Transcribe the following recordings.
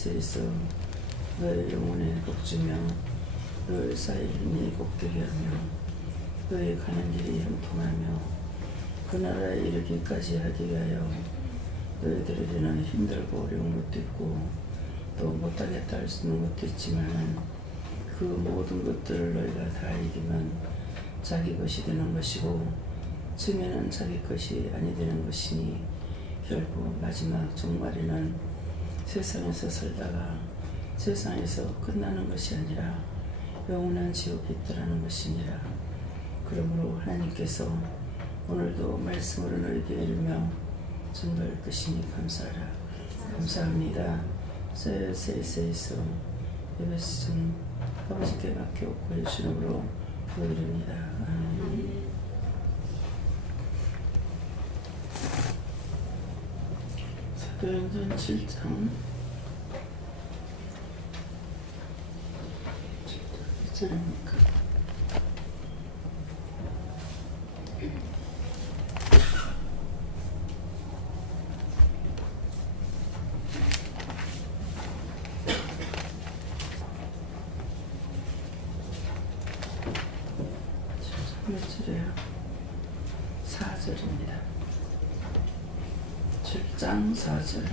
세이서 너의 영혼에 복주며 너의 사일이 복되게 하며 너의 가는 길이 형통하며 그 나라에 이르기까지 하기 위하여 너희들에게는 힘들고 어려운 것도 있고 또 못하겠다 할 수 있는 것도 있지만 그 모든 것들을 너희가 다 이기면 자기 것이 되는 것이고 처음에는 자기 것이 아니 되는 것이니 결국 마지막 종말에는 세상에서 살다가 세상에서 끝나는 것이 아니라 영원한 지옥이 있더라는 것이니라. 그러므로 하나님께서 오늘도 말씀으로 너희에게 이르며 전도할 것이니 감사하라. 감사합니다. 세이서 예배씀 아버지께 맡겨오고 예수님으로 부르립니다. 아멘. 사도행전 7장 7장입니까? 몇 절이에요? 4절입니다. 7장 4절.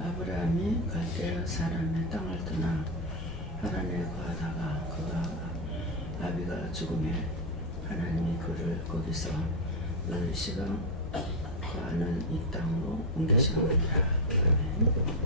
아브라함이 갈대아 사람의 땅을 떠나 하란에 거하다가 그가 아비가 죽음에 하나님이 그를 거기서 늘 시간 거하는 이 땅으로 옮기시느니라. 아멘.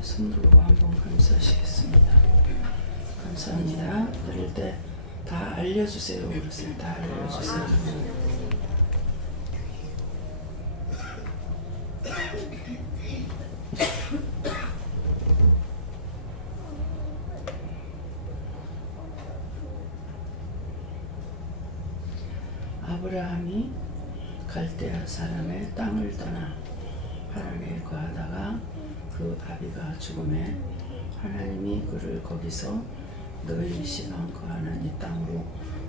손 들고 한번 감사하시겠습니다. 감사합니다. 그럴 때 다 알려주세요. 그러세요. 다 알려주세요. 아브라함이 갈대아 사람의 땅을 떠나 하란에 거하다가 그 아비가 죽음에 하나님이 그를 거기서 너희 시방 거하는 이 땅으로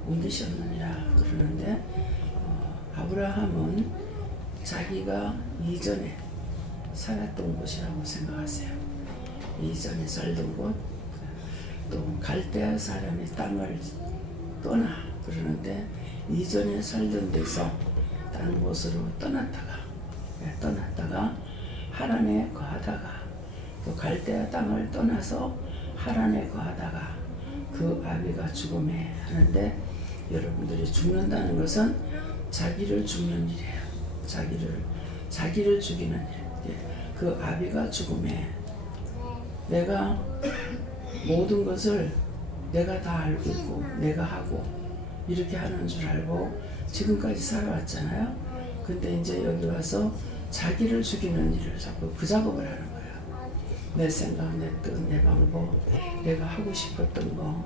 옮기셨느니라 그러는데 아브라함은 자기가 이전에 살았던 곳이라고 생각하세요. 이전에 살던 곳, 또 갈대아 사람의 땅을 떠나 그러는데 이전에 살던 데서 다른 곳으로 떠났다가 하란에 거하다가 또 갈대아 땅을 떠나서 하란에 거하다가 그 아비가 죽음에 하는데 여러분들이 죽는다는 것은 자기를 죽는 일이에요. 자기를 죽이는 일. 그 아비가 죽음에 내가 모든 것을 내가 다 알고 있고 내가 하고 이렇게 하는 줄 알고 지금까지 살아왔잖아요. 근데 이제 여기 와서 자기를 죽이는 일을 자꾸 그 작업을 하는 거예요. 내 생각, 내 뜻, 내 방법, 내가 하고 싶었던 거,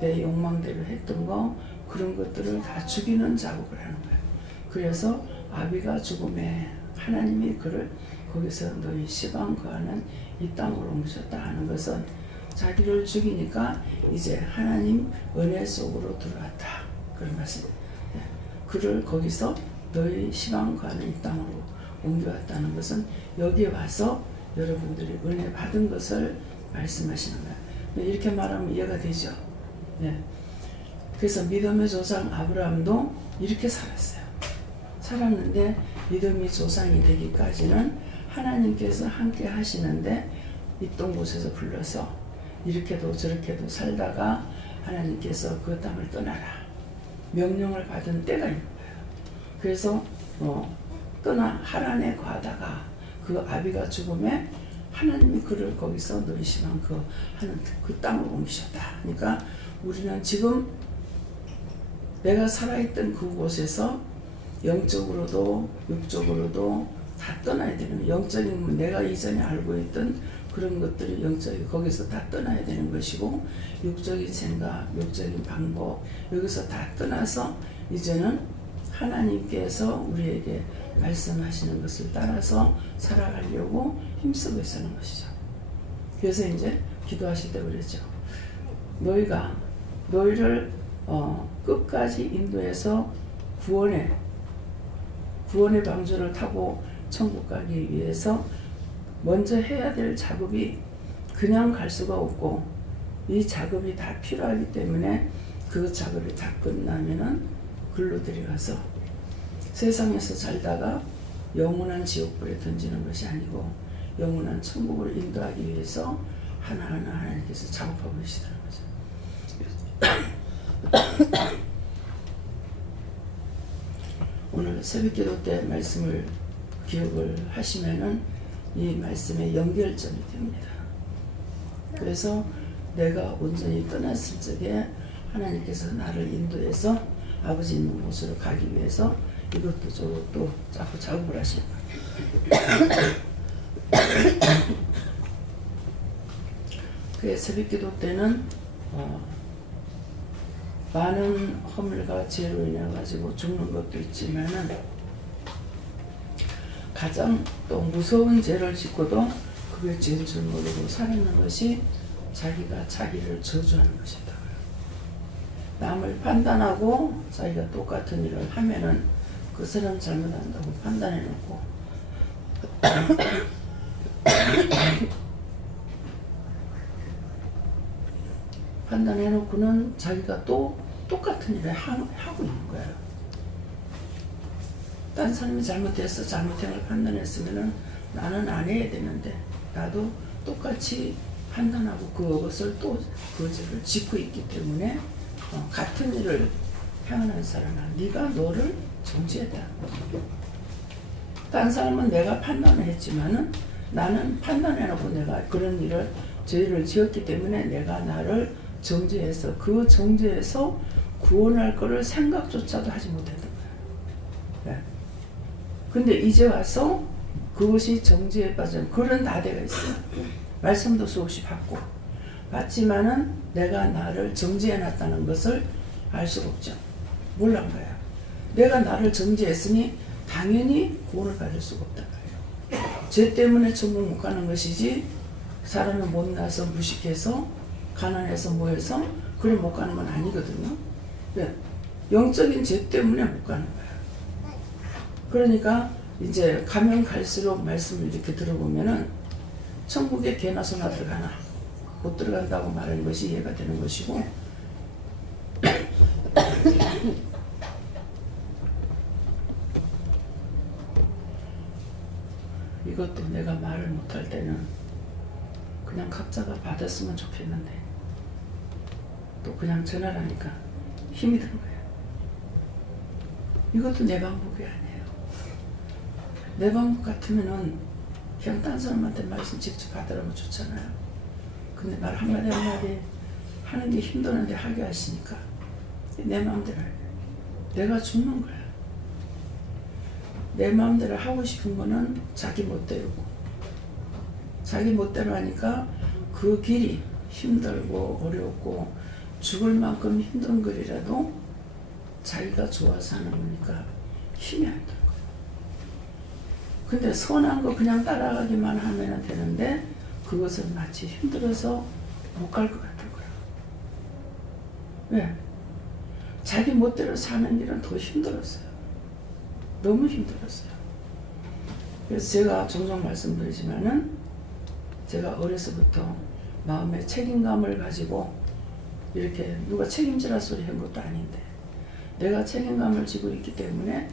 내 욕망대로 했던 거 그런 것들을 다 죽이는 작업을 하는 거예요. 그래서 아비가 죽음에 하나님이 그를 거기서 너희 시방 거하는 이 땅으로 옮기셨다 하는 것은 자기를 죽이니까 이제 하나님 은혜 속으로 들어왔다. 그런 말씀. 그를 거기서 너희 시방 거하는 이 땅으로 옮겨왔다는 것은 여기에 와서 여러분들이 은혜 받은 것을 말씀하시는 거예요. 이렇게 말하면 이해가 되죠. 네. 그래서 믿음의 조상 아브라함도 이렇게 살았는데 믿음의 조상이 되기까지는 하나님께서 함께 하시는데 있던 곳에서 불러서 이렇게도 저렇게도 살다가 하나님께서 그 땅을 떠나라 명령을 받은 때가 있는 거예요. 그래서 하란에 거하다가 그 아비가 죽음에 하나님이 그를 거기서 너희 시방 하는 그 땅으로 옮기셨다. 그러니까 우리는 지금 내가 살아있던 그곳에서 영적으로도 육적으로도 다 다 떠나야 되는 거예요. 영적인 내가 이전에 알고 있던 그런 것들이 영적인 거기서 다 떠나야 되는 것이고, 육적인 생각, 육적인 방법 여기서 다 떠나서 이제는 하나님께서 우리에게 말씀하시는 것을 따라서 살아가려고 힘쓰고 있는 것이죠. 그래서 이제 기도하실 때 그랬죠. 너희를 끝까지 인도해서 구원의 방주를 타고 천국 가기 위해서 먼저 해야 될 작업이 그냥 갈 수가 없고, 이 작업이 다 필요하기 때문에 그 작업이 다 끝나면은 글로 들어가서 세상에서 살다가 영원한 지옥불에 던지는 것이 아니고 영원한 천국으로 인도하기 위해서 하나하나 하나님께서 작업하고 계시다는 거죠. 오늘 새벽기도 때 말씀을 기억을 하시면은 이 말씀의 연결점이 됩니다. 그래서 내가 온전히 떠났을 적에 하나님께서 나를 인도해서 아버지 있는 곳으로 가기 위해서 이것도 저것도 자꾸 작업을 하실 거예요. 그 새벽기도 때는 많은 허물과 죄로 인해 가지고 죽는 것도 있지만은 가장 또 무서운 죄를 짓고도 그게 죄인 줄 모르고 살았는 것이 자기가 자기를 저주하는 것이다. 남을 판단하고 자기가 똑같은 일을 하면은 그 사람 잘못한다고 판단해 놓고 판단해 놓고는 자기가 또 똑같은 일을 하고 있는 거예요. 딴 사람이 잘못해서 잘못한 걸 판단했으면은 나는 안 해야 되는데 나도 똑같이 판단하고 그것을 또 그 죄를 짓고 있기 때문에 같은 일을 행하는 사람아, 네가 너를 정죄했다. 딴 사람은 내가 판단을 했지만은 나는 판단해놓고 내가 그런 일을 죄를 지었기 때문에 내가 나를 정죄해서 그 정죄에서 구원할 거를 생각조차도 하지 못했던 거야. 네. 근데 이제 와서 그것이 정죄에 빠진 그런 나대가 있어요. 말씀도 수없이 받지만은 내가 나를 정죄해놨다는 것을 알 수가 없죠. 몰란 거야. 내가 나를 정죄했으니 당연히 구원을 받을 수가 없단 말이에요. 죄 때문에 천국 못 가는 것이지 사람이 못나서 무식해서 가난해서 뭐해서 그래 못 가는 건 아니거든요. 영적인 죄 때문에 못 가는 거야. 그러니까 이제 가면 갈수록 말씀을 이렇게 들어보면은 천국에 개나 소나 들어가나 못 들어간다고 말하는 것이 이해가 되는 것이고, 이것도 내가 말을 못할 때는 그냥 각자가 받았으면 좋겠는데 또 그냥 전하라니까 힘이 드는 거예요. 이것도 내 방법이 아니에요. 내 방법 같으면은 그냥 딴 사람한테 말씀 직접 받으라면 좋잖아요. 근데 말 한마디 한마디 하는 게 힘드는데 하게 하시니까 내 마음대로 해요. 내가 죽는 거야. 내 마음대로 하고 싶은 거는 자기 멋대로고, 자기 멋대로 하니까 그 길이 힘들고 어렵고 죽을 만큼 힘든 거리라도 자기가 좋아서 하는 거니까 힘이 안 들어요. 근데 선한 거 그냥 따라가기만 하면 되는데 그것은 마치 힘들어서 못 갈 것 같은 거야. 왜? 자기 멋대로 사는 일은 더 힘들었어요. 너무 힘들었어요. 그래서 제가 종종 말씀드리지만은 제가 어려서부터 마음에 책임감을 가지고 이렇게 누가 책임지라 소리 한 것도 아닌데 내가 책임감을 지고 있기 때문에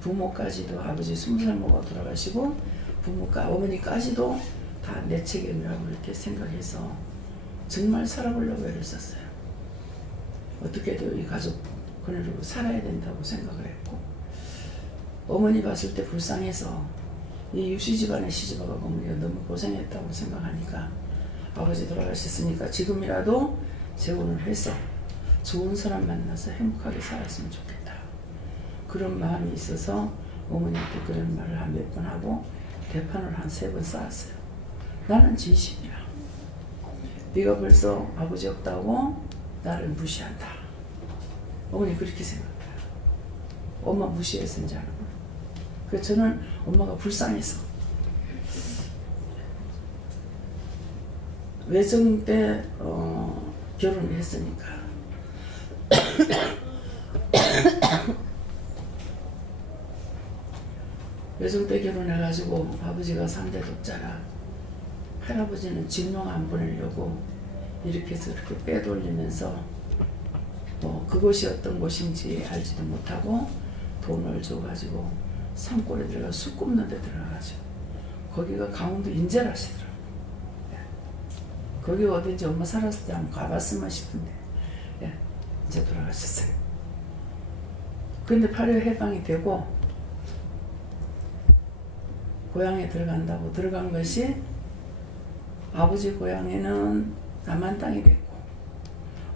부모까지도 아버지 20살 먹어 돌아가시고 부모가 어머니까지도 다 내 책임이라고 이렇게 생각해서 정말 살아보려고 애를 썼어요. 어떻게든 이 가족 그대로 살아야 된다고 생각을 했고, 어머니 봤을 때 불쌍해서 이 유씨 집안에 시집와가 어머니가 너무 고생했다고 생각하니까 아버지 돌아가셨으니까 지금이라도 재혼을 해서 좋은 사람 만나서 행복하게 살았으면 좋겠다. 그런 마음이 있어서 어머니한테 그런 말을 한 몇 번 하고 대판을 한 3번 쌓았어요. 나는 진심이야. 네가 벌써 아버지 없다고 나를 무시한다. 어머니 그렇게 생각해요. 엄마 무시해서 이제 하는 거예요. 그래서 저는 엄마가 불쌍해서 외정 때 결혼을 했으니까 외정 때 결혼해가지고 아버지가 3대 독자라 할아버지는 진명 안 보내려고 이렇게 해서 이렇게 빼돌리면서 그곳이 어떤 곳인지 알지도 못하고 돈을 줘가지고 산골에 들어가 쑥 굽는 데 들어가가지고 거기가 강원도 인제라시더라고요. 거기 어딘지 엄마 살았을 때 한번 가봤으면 싶은데 이제 돌아가셨어요. 근데 8.25 해방이 되고 고향에 들어간다고 들어간 것이 아버지 고향에는 남한 땅이 됐고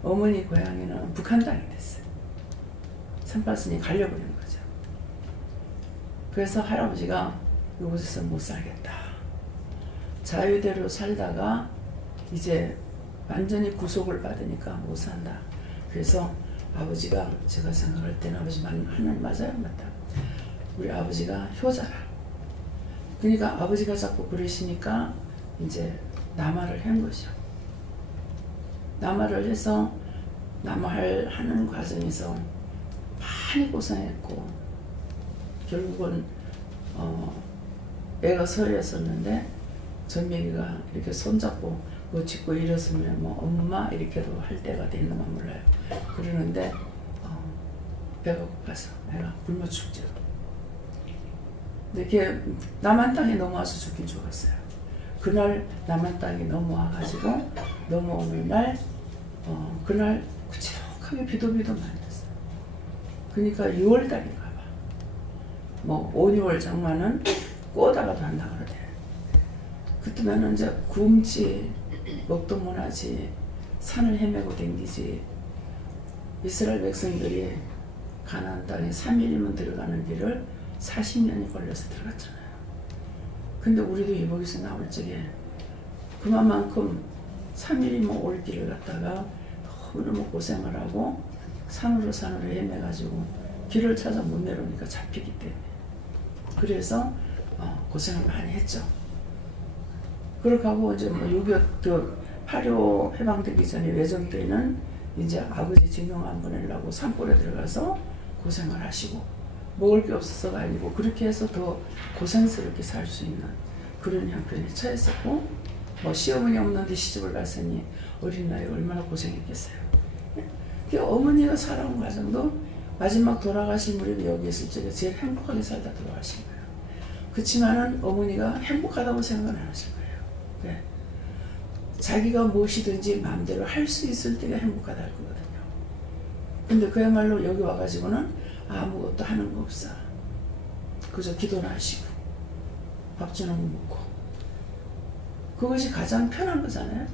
어머니 고향에는 북한 땅이 됐어요. 38선이 갈려버린 거죠. 그래서 할아버지가 이곳에서 못 살겠다. 자유대로 살다가 이제 완전히 구속을 받으니까 못 산다. 그래서 아버지가 제가 생각할 때는 아버지 하나님 맞아요? 맞다. 우리 아버지가 효자라. 그러니까 아버지가 자꾸 그러시니까 이제 남하를 한 거죠. 남하를 해서 남하를 하는 과정에서 많이 고생했고 결국은 애가 서였었는데 전명이가 이렇게 손잡고 뭐 짚고 일었으면 뭐 엄마 이렇게도 할 때가 됐는만 몰라요. 그러는데 배가 고파서 애가 굶어 죽죠. 근데 이렇게 남한 땅에 넘어와서 죽긴 죽었어요. 그날 남한 땅에 넘어와가지고 넘어오는 날 그날 구체하게 비도 많이 났어요. 그러니까 6월달인가 봐. 뭐 5, 6월 장마는 꼬다가도 한다 그러대. 그때는 이제 굶지 먹도 못하지 산을 헤매고 댕기지. 이스라엘 백성들이 가나안 땅에 3일이면 들어가는 길을 40년이 걸려서 들어갔잖아요. 근데 우리도 이복에서 나올 적에 그만큼 3일이면 올 길을 갔다가 너무너무 고생을 하고 산으로 헤매가지고 길을 찾아 못 내려오니까 잡히기 때문에 그래서 고생을 많이 했죠. 그렇게 하고 이제 뭐 8.25 해방되기 전에 외정 때는 이제 아버지 진명 안 보내려고 산골에 들어가서 고생을 하시고 먹을 게 없어서가 아니고 그렇게 해서 더 고생스럽게 살 수 있는 그런 형편에 처했었고 뭐 시어머니 없는데 시집을 갔으니 어린 나이에 얼마나 고생했겠어요. 어머니가 살아온 과정도 마지막 돌아가신 무렵에 여기 있을 적에 제일 행복하게 살다 돌아가신 거예요. 그렇지만은 어머니가 행복하다고 생각은 안 하실 거예요. 네. 자기가 무엇이든지 마음대로 할 수 있을 때가 행복하다 할 거거든요. 근데 그야말로 여기 와가지고는 아무것도 하는 거 없어. 그저 기도나 하시고 밥 주는 거 먹고 그것이 가장 편한 거잖아요.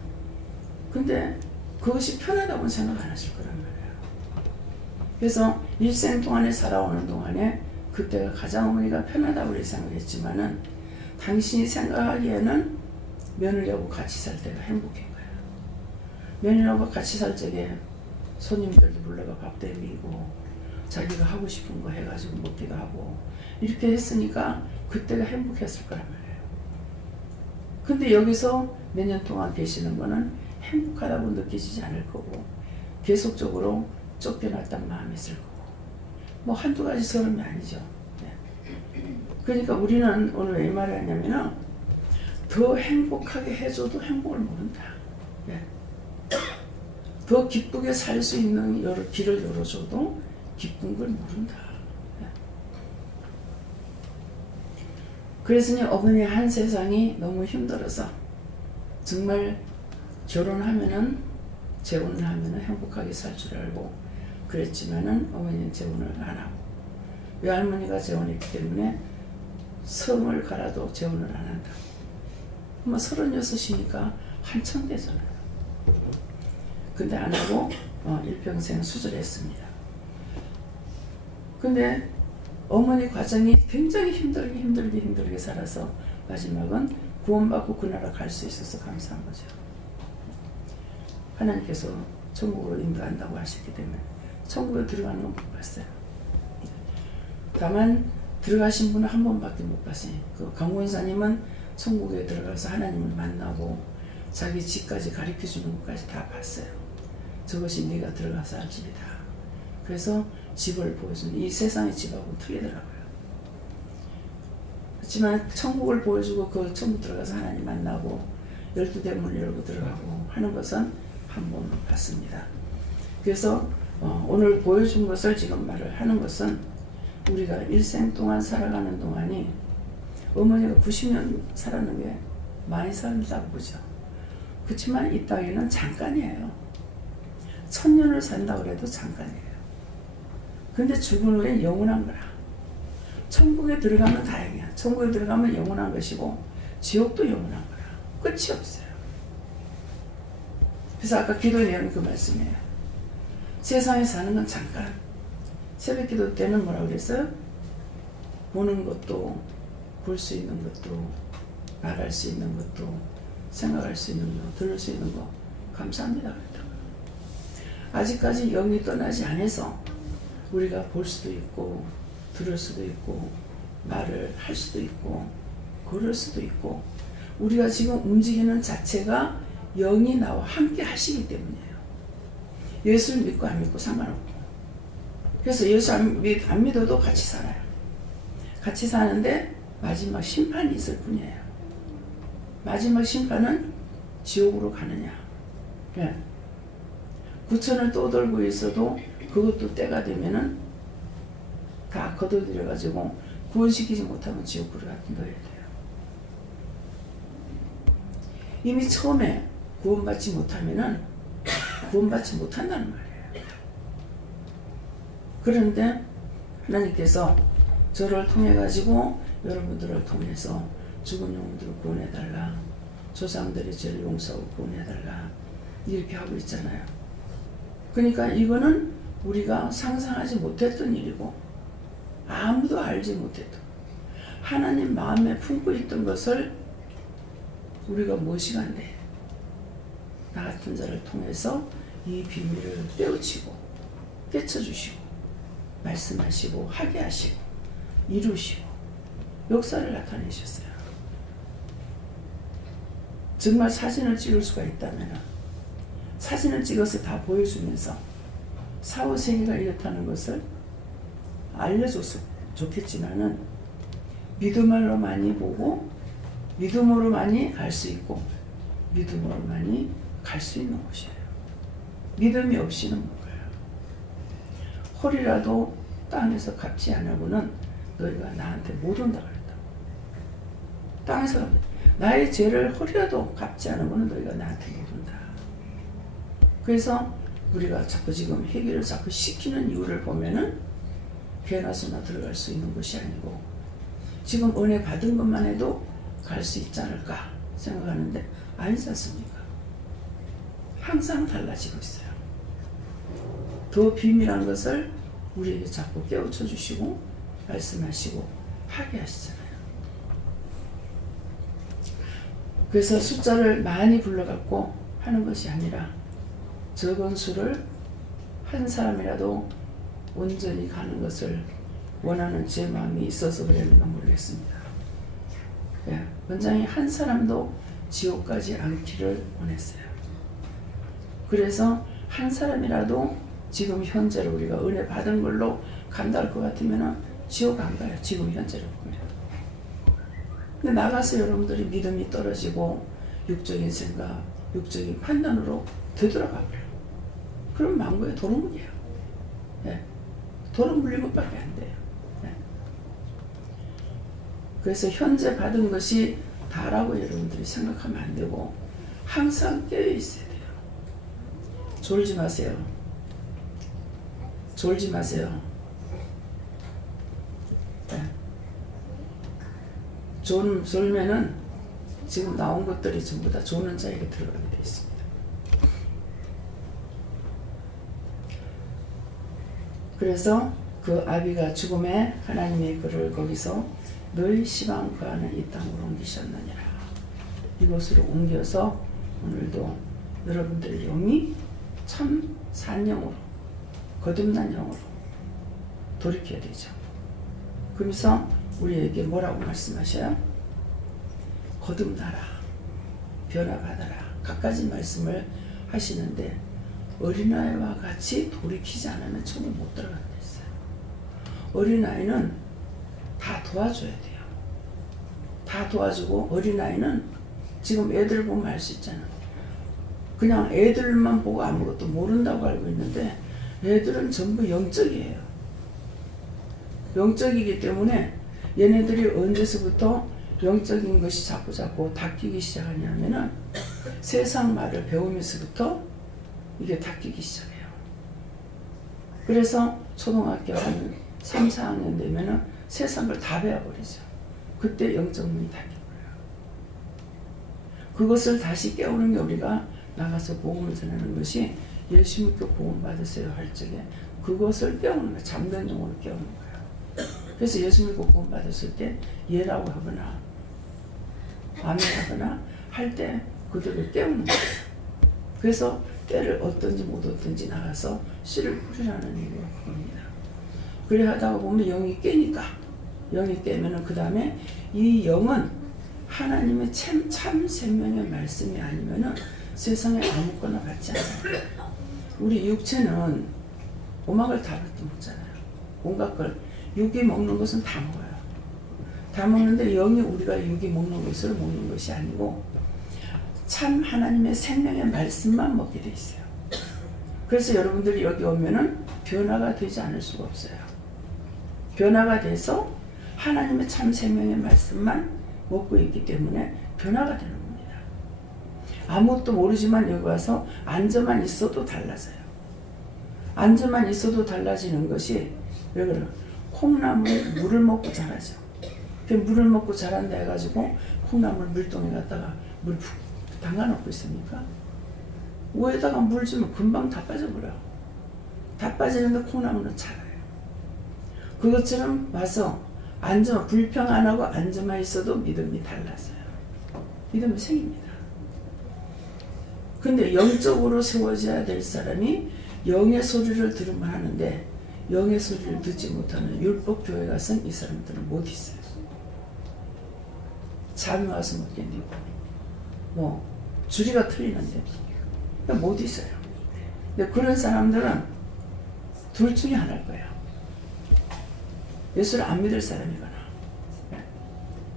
근데 그것이 편하다고는 생각 안 하실 거란 말이에요. 그래서 일생 동안에 살아오는 동안에 그때가 가장 어머니가 편하다고 우리 생각했지만은 당신이 생각하기에는 며느리하고 같이 살 때가 행복한 거예요. 며느리하고 같이 살 적에 손님들도 불러가 밥도 해미고 자기가 하고 싶은 거 해가지고 먹기도 하고 이렇게 했으니까 그때가 행복했을 거란 말이에요. 근데 여기서 몇 년 동안 계시는 거는 행복하다고 느끼지 않을 거고 계속적으로 쫓겨났단 마음이 있을 거고 뭐 한두 가지 서름이 아니죠. 네. 그러니까 우리는 오늘 왜 말을 하냐면은 더 행복하게 해줘도 행복을 모른다. 네. 더 기쁘게 살 수 있는 길을 열어줘도 기쁜 걸 모른다. 네. 그래서 어머니 한 세상이 너무 힘들어서 정말 결혼하면은 재혼을 하면은 행복하게 살 줄 알고 그랬지만은 어머니는 재혼을 안 하고 외할머니가 재혼했기 때문에 성을 갈아도 재혼을 안 한다고. 뭐 36이니까 한참 되잖아요. 근데 안 하고 일평생 수술했습니다. 근데 어머니 과정이 굉장히 힘들게 살아서 마지막은 구원받고 그 나라 갈 수 있어서 감사한 거죠. 하나님께서 천국으로 인도한다고 하셨기 때문에 천국에 들어가는 건 못 봤어요. 다만 들어가신 분은 한 번밖에 못 봤어요. 그 강원사님은 천국에 들어가서 하나님을 만나고 자기 집까지 가르쳐 주는 것까지 다 봤어요. 저것이 네가 들어가서 할 집이다. 그래서 집을 보여주는, 이 세상의 집하고는 틀리더라고요. 그렇지만 천국을 보여주고 그 천국 들어가서 하나님 만나고 12대문을 열고 들어가고 하는 것은 한 번 봤습니다. 그래서 오늘 보여준 것을 지금 말을 하는 것은 우리가 일생 동안 살아가는 동안이 어머니가 90년 살았는 게 많이 살다고 보죠. 그렇지만 이 땅에는 잠깐이에요. 1000년을 산다고 해도 잠깐이에요. 근데 죽은 후엔 영원한 거라. 천국에 들어가면 다행이야. 천국에 들어가면 영원한 것이고 지옥도 영원한 거라. 끝이 없어요. 그래서 아까 기도에 내용 그 말씀이에요. 세상에 사는 건 잠깐. 새벽 기도 때는 뭐라고 그랬어요? 보는 것도, 볼 수 있는 것도, 말할 수 있는 것도, 생각할 수 있는 거, 들을 수 있는 거 감사합니다 그랬다고요. 아직까지 영이 떠나지 않아서 우리가 볼 수도 있고 들을 수도 있고 말을 할 수도 있고 걸을 수도 있고 우리가 지금 움직이는 자체가 영이 나와 함께 하시기 때문이에요. 예수를 믿고 안 믿고 상관없고. 그래서 예수 안 믿어도 같이 살아요. 같이 사는데 마지막 심판이 있을 뿐이에요. 마지막 심판은 지옥으로 가느냐. 네. 구천을 떠돌고 있어도 그것도 때가 되면은 다 거둬들여가지고 구원시키지 못하면 지옥으로 넣어야 돼요. 이미 처음에 구원받지 못하면은 구원받지 못한다는 말이에요. 그런데 하나님께서 저를 통해 가지고 여러분들을 통해서 죽은 영혼들을 구원해달라. 조상들의 죄를 용서하고 구원해달라. 이렇게 하고 있잖아요. 그러니까 이거는 우리가 상상하지 못했던 일이고 아무도 알지 못했던 하나님 마음에 품고 있던 것을 우리가 무시간대 나 같은 자를 통해서 이 비밀을 깨우치고 깨쳐주시고 말씀하시고 하게 하시고 이루시고 역사를 나타내셨어요. 정말 사진을 찍을 수가 있다면 사진을 찍어서 다 보여주면서 사후세계가 이렇다는 것을 알려줬으면 좋겠지만은 믿음으로 많이 보고 믿음으로 많이 알 수 있고 믿음으로 많이 갈 수 있는 곳이에요. 믿음이 없이는 못 가요. 홀이라도 땅에서 갚지 않으고는 너희가 나한테 못 온다 그랬다고. 땅에서 나의 죄를 홀이라도 갚지 않으고는 너희가 나한테 못 온다. 그래서 우리가 자꾸 지금 회개를 자꾸 시키는 이유를 보면은 개나 소나 들어갈 수 있는 것이 아니고 지금 은혜 받은 것만 해도 갈 수 있지 않을까 생각하는데 아니지 않습니까? 항상 달라지고 있어요. 더 비밀한 것을 우리에게 자꾸 깨우쳐 주시고 말씀하시고 하게 하시잖아요. 그래서 숫자를 많이 불러갖고 하는 것이 아니라 적은 수를 한 사람이라도 온전히 가는 것을 원하는 제 마음이 있어서 그랬는가 모르겠습니다. 예, 원장이 한 사람도 지옥 가지 않기를 원했어요. 그래서 한 사람이라도 지금 현재로 우리가 은혜 받은 걸로 간다 할 것 같으면 지옥 안 가요. 지금 현재로 보면. 근데 나가서 여러분들이 믿음이 떨어지고 육적인 생각, 육적인 판단으로 되돌아가 버려요. 그럼 망고에 도는 문이에요. 예. 도는 물린 것밖에 안 돼요. 예. 그래서 현재 받은 것이 다라고 여러분들이 생각하면 안 되고 항상 깨어 있어야 돼요. 졸지 마세요. 졸지 마세요. 예. 졸면은 지금 나온 것들이 전부 다 조는 자에게 들어가게 되어 있습니다. 그래서 그 아비가 죽음에 하나님의 그를 거기서 너희 시방 그하는 이 땅으로 옮기셨느니라. 이곳으로 옮겨서 오늘도 여러분들의 영이 참 산영으로 거듭난 영으로 돌이켜야 되죠. 그러면서 우리에게 뭐라고 말씀하셔요? 거듭나라, 변화받아라, 갖가지 말씀을 하시는데 어린아이와 같이 돌이키지 않으면 천국 못 들어간다 했어요. 어린아이는 다 도와줘야 돼요. 다 도와주고 어린아이는 지금 애들 보면 알 수 있잖아. 그냥 애들만 보고 아무것도 모른다고 알고 있는데 애들은 전부 영적이에요. 영적이기 때문에 얘네들이 언제서부터 영적인 것이 자꾸 닦이기 시작하냐면은 세상 말을 배우면서부터 이게 닦이기 시작해요. 그래서 초등학교 한 3, 4학년 되면은 세상 걸 다 배워버리죠. 그때 영적 문이 닫혀버려요. 그것을 다시 깨우는 게 우리가 나가서 복음을 전하는 것이 예수 믿고 복음 받으세요 할 적에 그것을 깨우는 거예요. 잠든 영으로 깨우는 거예요. 그래서 예수 믿고 복음 받았을 때 예라고 하거나 아멘 하거나 할 때 그들을 깨우는 거예요. 그래서 때를 얻든지 못 얻든지 나가서 씨를 뿌리라는 이유가 그겁니다. 그래 하다가 보면 영이 깨니까 영이 깨면은 그 다음에 이 영은 하나님의 참 생명의 말씀이 아니면은 세상에 아무거나 받지 않아요. 우리 육체는 오막을 다 먹잖아요. 온갖 걸 육이 먹는 것은 다 먹어요. 다 먹는데 영이 우리가 육이 먹는 것을 먹는 것이 아니고 참 하나님의 생명의 말씀만 먹게 돼 있어요. 그래서 여러분들이 여기 오면은 변화가 되지 않을 수가 없어요. 변화가 돼서 하나님의 참 생명의 말씀만 먹고 있기 때문에 변화가 되는 겁니다. 아무것도 모르지만 여기 와서 앉아만 있어도 달라져요. 앉아만 있어도 달라지는 것이 왜 그래요? 콩나물 물을 먹고 자라죠. 그 물을 먹고 자란다 해가지고 콩나물 물통에 갖다가 물 푹 담가놓고 있습니까? 위에다가 물 주면 금방 다 빠져버려요. 다 빠지는데 콩나물은 자라요. 그것처럼 와서 앉아 불평 안 하고 앉아만 있어도 믿음이 달라져요. 믿음이 생깁니다. 근데 영적으로 세워져야 될 사람이 영의 소리를 들으면 하는데 영의 소리를 듣지 못하는 율법 교회 가서는 이 사람들은 못 있어요. 잠이 와서 못 견디고 뭐 주리가 틀리는데 못 있어요. 근데 그런 사람들은 둘 중에 하나일 거예요. 예수를 안 믿을 사람이거나.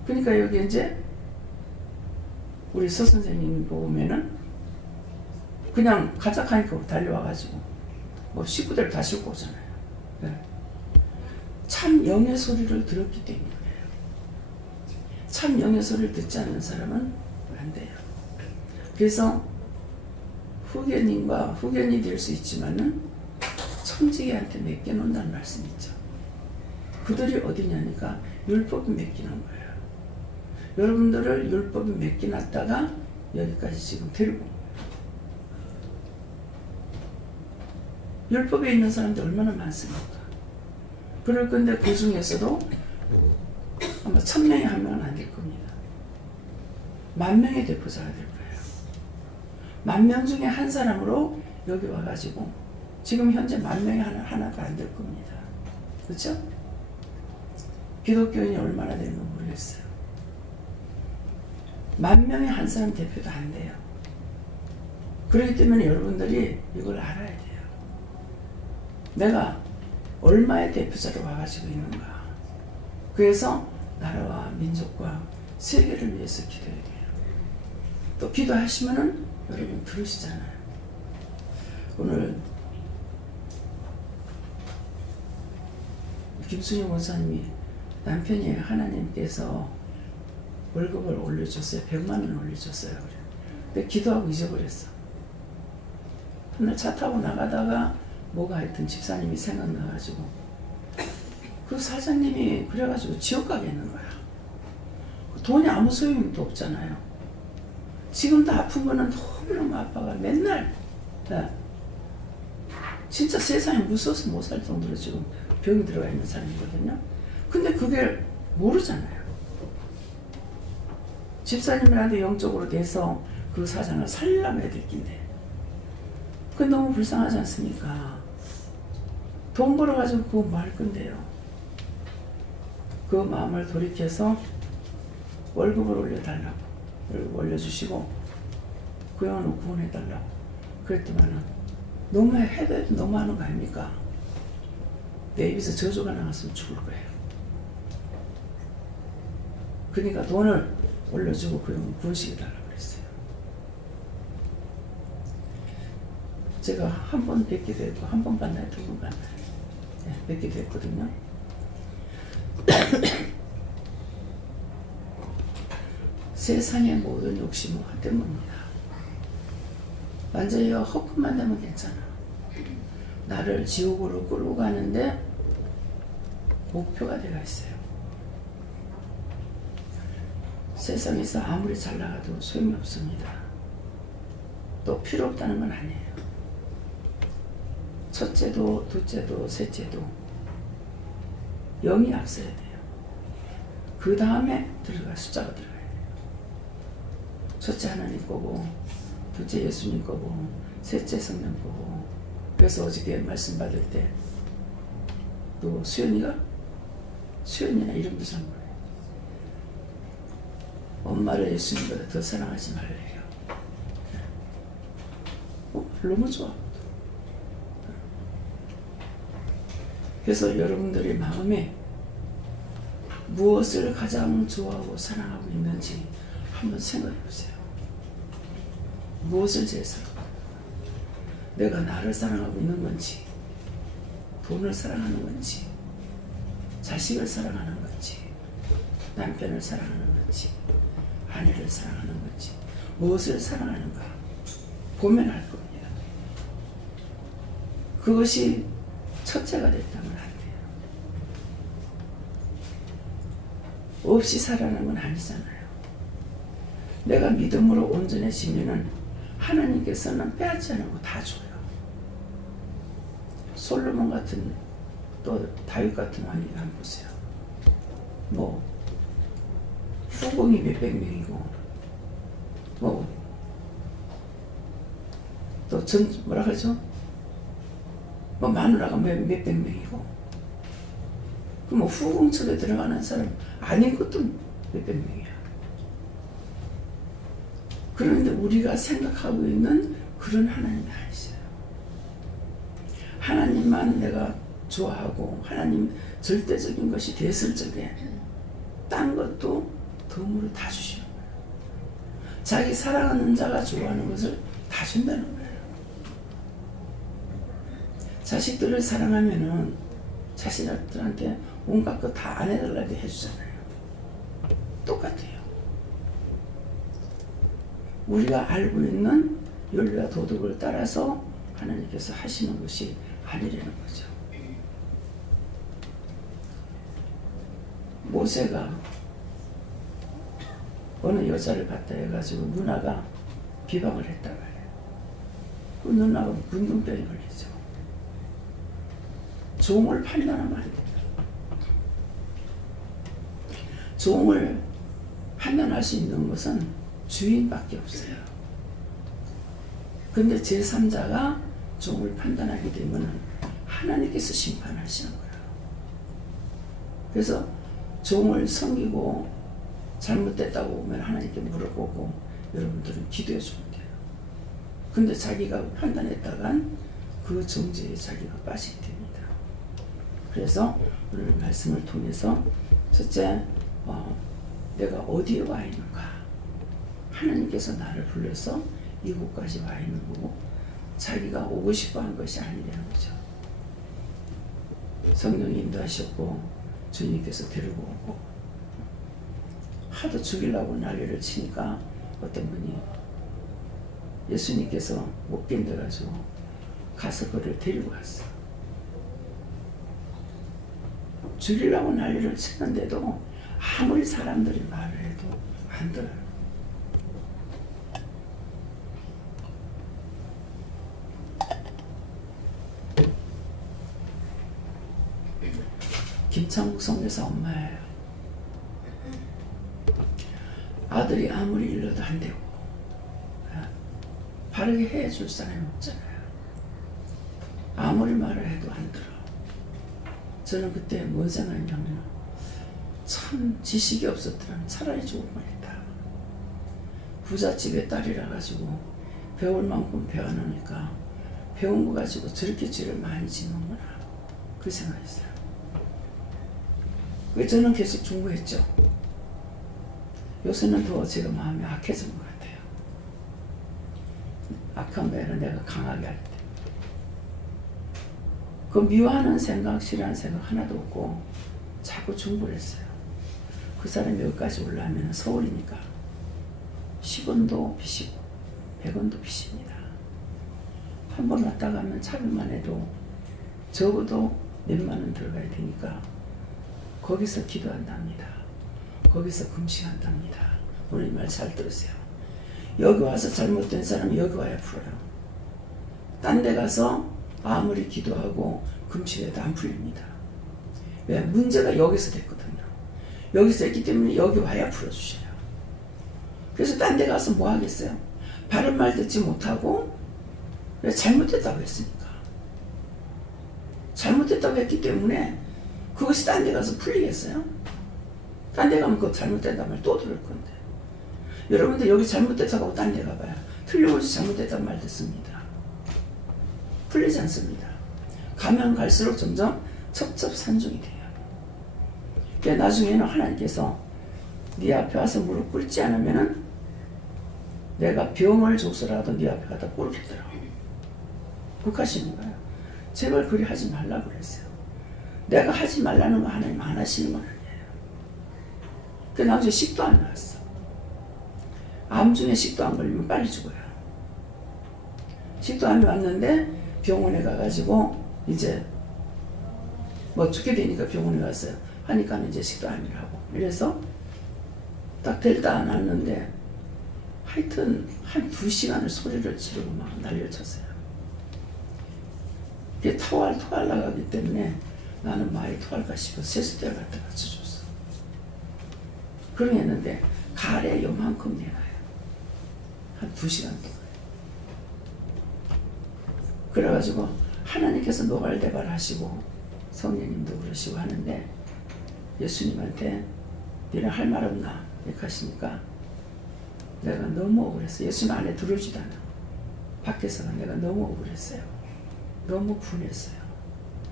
그러니까 여기 이제 우리 서 선생님 보면은 그냥 가작하니까 달려와가지고 뭐 식구들 다 싣고 오잖아요. 참 영의 소리를 들었기 때문이에요. 참 영의 소리를 듣지 않는 사람은 안 돼요. 그래서 후견인과 후견이 될 수 있지만은 청지기한테 맡겨놓는다는 말씀이 있죠. 그들이 어디냐니까 율법이 맡기는 거예요. 여러분들을 율법이 맡겨놨다가 여기까지 지금 데리고 온 거예요. 율법에 있는 사람들 얼마나 많습니까? 그럴 건데 그 중에서도 아마 1000명에 1명은 안 될 겁니다. 10,000명의 대표자가 될 거예요. 10,000명 중에 한 사람으로 여기 와가지고 지금 현재 10,000명이 하나도 안 될 겁니다. 그렇죠? 기독교인이 얼마나 되는 건 모르겠어요. 10,000명에 한 사람 대표도 안 돼요. 그렇기 때문에 여러분들이 이걸 알아야 돼요. 내가 얼마의 대표자로 와가지고 있는가. 그래서 나라와 민족과 세계를 위해서 기도해야 돼요. 또 기도하시면은 여러분 들으시잖아요. 오늘 김순희 목사님이 남편이 하나님께서 월급을 올려줬어요. 100만 원 올려줬어요. 근데 기도하고 잊어버렸어. 한날 차 타고 나가다가 뭐가 하여튼 집사님이 생각나가지고 그 사장님이 그래가지고 지옥 가겠는 거야. 돈이 아무 소용도 없잖아요. 지금도 아픈 거는 너무너무 아빠가 맨날 진짜 세상에 무서워서 못 살 정도로 지금 병이 들어가 있는 사람이거든요. 근데 그게 모르잖아요. 집사님이라도 영적으로 돼서 그 사장을 살리려면 해야 될 긴데. 그건 너무 불쌍하지 않습니까? 돈 벌어가지고 그거 뭐 할 건데요. 그 마음을 돌이켜서 월급을 올려달라고. 월급 올려주시고 그 영혼을 구원해달라고. 그랬더만은 너무 해도 너무 하는 거 아닙니까? 내 입에서 저주가 나왔으면 죽을 거예요. 그러니까 돈을 올려주고 그 영혼 구원시켜달라고 그랬어요. 제가 한 번 뵙기도 했고, 한 번 만나요, 두 번 만나요. 네, 뵙기도 했거든요. 세상의 모든 욕심은 헛된 겁니다. 완전히 헛것만 되면 괜찮아. 나를 지옥으로 끌고 가는데 목표가 되어 있어요. 세상에서 아무리 잘 나가도 소용이 없습니다. 또 필요 없다는 건 아니에요. 첫째도 둘째도 셋째도 영이 앞서야 돼요. 그 다음에 숫자가 들어가야 돼요. 첫째 하나님 거고, 둘째 예수님 거고, 셋째 성령 거고. 그래서 어저께 말씀 받을 때 또 수연이나 이름도 잘 몰라요. 엄마를 예수님보다 더 사랑하지 말래요. 너무 좋아. 그래서 여러분들의 마음에 무엇을 가장 좋아하고 사랑하고 있는지 한번 생각해 보세요. 무엇을 제일 사랑하고, 내가 나를 사랑하고 있는 건지, 돈을 사랑하는 건지, 자식을 사랑하는 건지, 남편을 사랑하는 건지, 아내를 사랑하는 건지, 무엇을 사랑하는가 보면 알 겁니다. 그것이 첫째가 됐다면 안 돼요. 없이 살아가는 건 아니잖아요. 내가 믿음으로 온전해지면은 하나님께서는 빼앗지 않고 다 줘요. 솔로몬 같은, 또 다윗 같은 왕이 한번 보세요. 뭐 후궁이 몇백 명이고, 뭐 또 뭐라 그러죠? 뭐 마누라가 몇백 명이고, 그 뭐 후궁첩에 들어가는 사람 아닌 것도 몇백 명이야. 그런데 우리가 생각하고 있는 그런 하나님이 아니세요. 하나님만 내가 좋아하고, 하나님 절대적인 것이 됐을 적에 딴 것도 덤으로 다 주시는 거예요. 자기 사랑하는 자가 좋아하는 것을 다 준다는 거예요. 자식들을 사랑하면은 자식들한테 온갖 거 다 안 해달라고 해주잖아요. 똑같아요. 우리가 알고 있는 윤리와 도덕을 따라서 하나님께서 하시는 것이 아니라는 거죠. 모세가 어느 여자를 봤다 해가지고 누나가 비방을 했다 말이에요. 그 누나가 문둥병이 걸리죠. 종을 판단하면 안 돼요. 종을 판단할 수 있는 것은 주인밖에 없어요. 근데 제3자가 종을 판단하게 되면 하나님께서 심판하시는 거예요. 그래서 종을 섬기고 잘못됐다고 보면 하나님께 물어보고 여러분들은 기도해 주면 돼요. 근데 자기가 판단했다간 그 정죄에 자기가 빠지게 됩니다. 그래서 오늘 말씀을 통해서 첫째, 내가 어디에 와 있는가? 하나님께서 나를 불러서 이곳까지 와 있는 거고, 자기가 오고 싶어 한 것이 아니라는 거죠. 성령이 인도하셨고 주님께서 데리고 오고, 하도 죽이려고 난리를 치니까 어떤 분이 예수님께서 못 견뎌가지고 가서 그를 데리고 갔어. 죽이려고 난리를 치는데도 아무리 사람들이 말을 해도 안 들어요. 김창국 성교사 엄마예요. 아들이 아무리 일러도 안 되고 바르게 해줄 사람이 없잖아요. 아무리 말을 해도 안 들어. 저는 그때 뭔 생각했냐면 참 지식이 없었더라면 차라리 죽을 뻔했다. 부잣집의 딸이라 가지고 배울 만큼 배워놓으니까 배운 거 가지고 저렇게 죄를 많이 짓는구나 그 생각했어요. 그래서 저는 계속 중보했죠. 요새는 더 제가 마음이 악해진 것 같아요. 악한 게 아니라 내가 강하게 할 때. 그 미워하는 생각, 싫어하는 생각 하나도 없고 자꾸 중보를 했어요. 그 사람이 여기까지 올라오면 서울이니까 10원도 빚이고 100원도 빚입니다. 한 번 왔다 가면 차비만 해도 적어도 몇만 원 들어가야 되니까 거기서 기도한답니다. 거기서 금식한답니다. 오늘 말 잘 들으세요. 여기 와서 잘못된 사람이 여기 와야 풀어요. 딴 데 가서 아무리 기도하고 금식해도 안 풀립니다. 왜? 문제가 여기서 됐거든요. 여기서 됐기 때문에 여기 와야 풀어주셔요. 그래서 딴 데 가서 뭐 하겠어요? 바른 말 듣지 못하고 왜? 잘못됐다고 했으니까. 잘못됐다고 했기 때문에 그것이 딴 데 가서 풀리겠어요? 딴 데 가면 그거 잘못됐단 말 또 들을 건데. 여러분들 여기 잘못됐다고 하고 딴 데 가봐요. 틀림없이 잘못됐단 말 듣습니다. 풀리지 않습니다. 가면 갈수록 점점 첩첩산중이 돼요. 그러니까 나중에는 하나님께서 네 앞에 와서 무릎 꿇지 않으면은 내가 병을 줬으라도 네 앞에 가다 꿇겠더라고. 그렇하시는 거예요. 제발 그리 하지 말라고 그랬어요. 내가 하지 말라는 거 하나님 안 하시는 건 아니에요. 그 나중에 식도 안 나왔어. 암 중에 식도 안 걸리면 빨리 죽어요. 식도암이 왔는데 병원에 가가지고 이제 뭐 죽게 되니까 병원에 갔어요. 하니까 이제 식도암이라고. 그래서 딱 될다 났는데 하여튼 한 2시간을 소리를 지르고 막 난리를 쳤어요. 그게 토할 나가기 때문에 나는 많이 토할까 싶어 세수대를 갖다 맞춰줬어. 그러게 했는데 가래 요만큼 내놔요. 한 2시간 동안. 그래가지고 하나님께서 노발대발 하시고 성령님도 그러시고 하는데 예수님한테 니네 할 말 없나? 이렇게 하시니까 내가 너무 억울했어요. 예수님 안에 들어오지도 않아. 밖에서가 내가 너무 억울했어요. 너무 분했어요.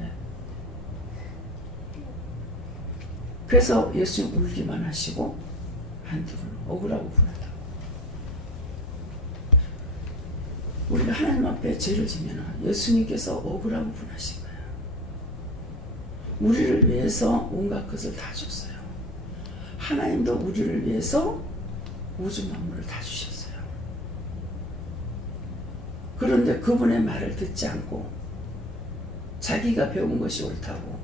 네. 그래서 예수님 울기만 하시고 한두분 억울하고 분하다. 우리가 하나님 앞에 죄를 지면 예수님께서 억울하고 분하신 거예요. 우리를 위해서 온갖 것을 다 줬어요. 하나님도 우리를 위해서 우주 만물을 다 주셨어요. 그런데 그분의 말을 듣지 않고 자기가 배운 것이 옳다고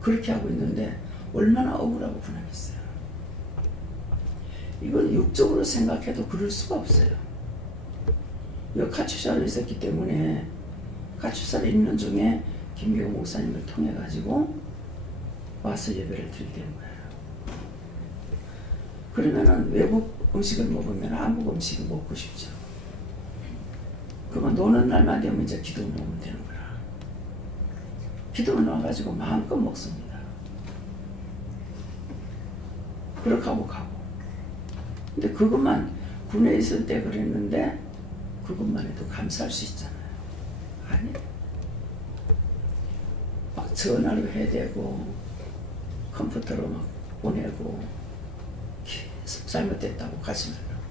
그렇게 하고 있는데 얼마나 억울하고 분하겠어요. 이건 육적으로 생각해도 그럴 수가 없어요. 여기 카츄샤를 있었기 때문에 카츄샤를 있는 중에 김기호 목사님을 통해 가지고 와서 예배를 드리게 된 거예요. 그러면은 외국 음식을 먹으면 한국 음식을 먹고 싶죠. 그러면 노는 날만 되면 이제 기도 먹으면 되는 거야. 기도 나와가지고 마음껏 먹습니다. 그렇게 하고 가고. 근데 그것만 군에 있을 때 그랬는데 그것만 해도 감사할 수 있잖아요. 아니, 막 전화로 해대고 컴퓨터로 막 보내고 계속 잘못됐다고 가지 말라고.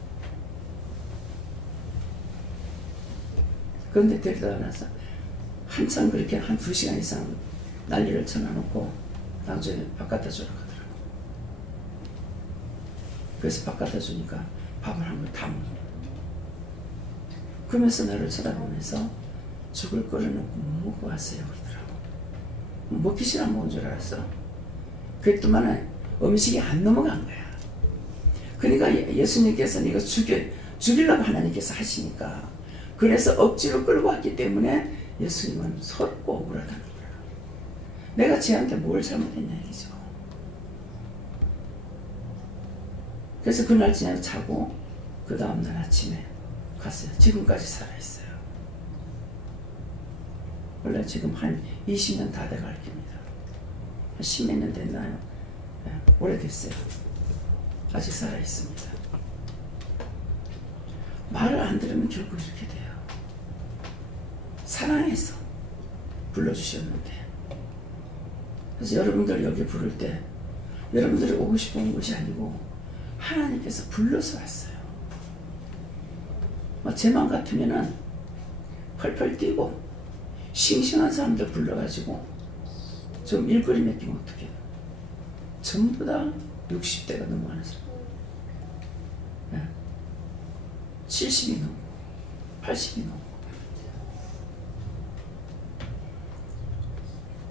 그런데 데리다 나서 한참 그렇게 한 2시간 이상 난리를 쳐놔놓고 나중에 바깥에 주러 가더라고. 그래서 바깥에 주니까 밥을 한 걸 다 먹는. 그러면서 나를 쳐다보면서 죽을 거려놓고 못 먹고 왔어요 그러더라고. 먹기 싫어 먹은 줄 알았어. 그랬더만 음식이 안 넘어간 거야. 그러니까 예수님께서는 이거 죽이려고 하나님께서 하시니까 그래서 억지로 끌고 왔기 때문에 예수님은 서럽고 억울하다는 거야. 내가 쟤한테 뭘 잘못했냐 얘기죠. 그래서 그날 저녁 자고 그 다음날 아침에 갔어요. 지금까지 살아있어요. 원래 지금 한 20년 다 돼갈 겁니다. 한 10몇 년 됐나요? 네, 오래됐어요. 아직 살아있습니다. 말을 안 들으면 결국 이렇게 돼요. 사랑해서 불러주셨는데, 그래서 여러분들 여기 부를 때 여러분들이 오고 싶은 것이 아니고 하나님께서 불러서 왔어요. 제 맘 같으면은 펄펄 뛰고 싱싱한 사람들 불러가지고 좀 일거리 맡기면 어떡해요? 전부 다 60대가 넘어가는 사람, 70이 넘고 80이 넘고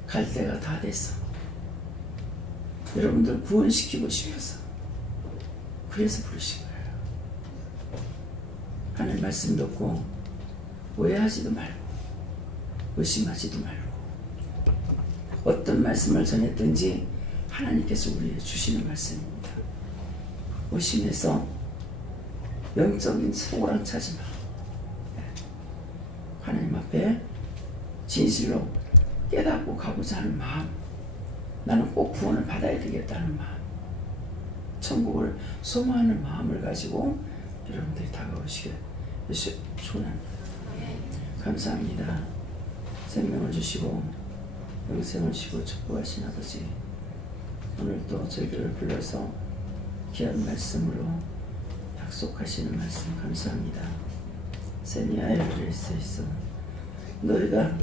갈 때가 다 됐어. 여러분들 구원시키고 싶어서 그래서 부르신 거예요. 하나님 말씀 듣고 오해하지도 말고 의심하지도 말고 어떤 말씀을 전했든지 하나님께서 우리에게 주시는 말씀입니다. 의심해서 영적인 소고랑 차지 마. 하나님 앞에 진실로 깨닫고 가고자 하는 마음, 나는 꼭 구원을 받아야 되겠다는 마음, 천국을 소망하는 마음을 가지고 여러분들이 다가오시길 예수 축원합니다. 감사합니다. 생명을 주시고 영생을 주시고 축복하신 아버지, 오늘 또 저희들을 불러서 귀한 말씀으로 약속하시는 말씀 감사합니다. 세니아의 그리스에서 너희가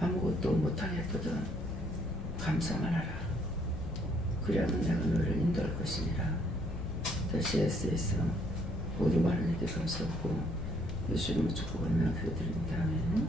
아무것도 못하겠거든 감사만 하라. 그리하면 내가 너희를 인도할 것이니라. 다시 에스에서 모두 하나님께 감사하고 예수님의 축복을 명하게 드립니다. 아멘.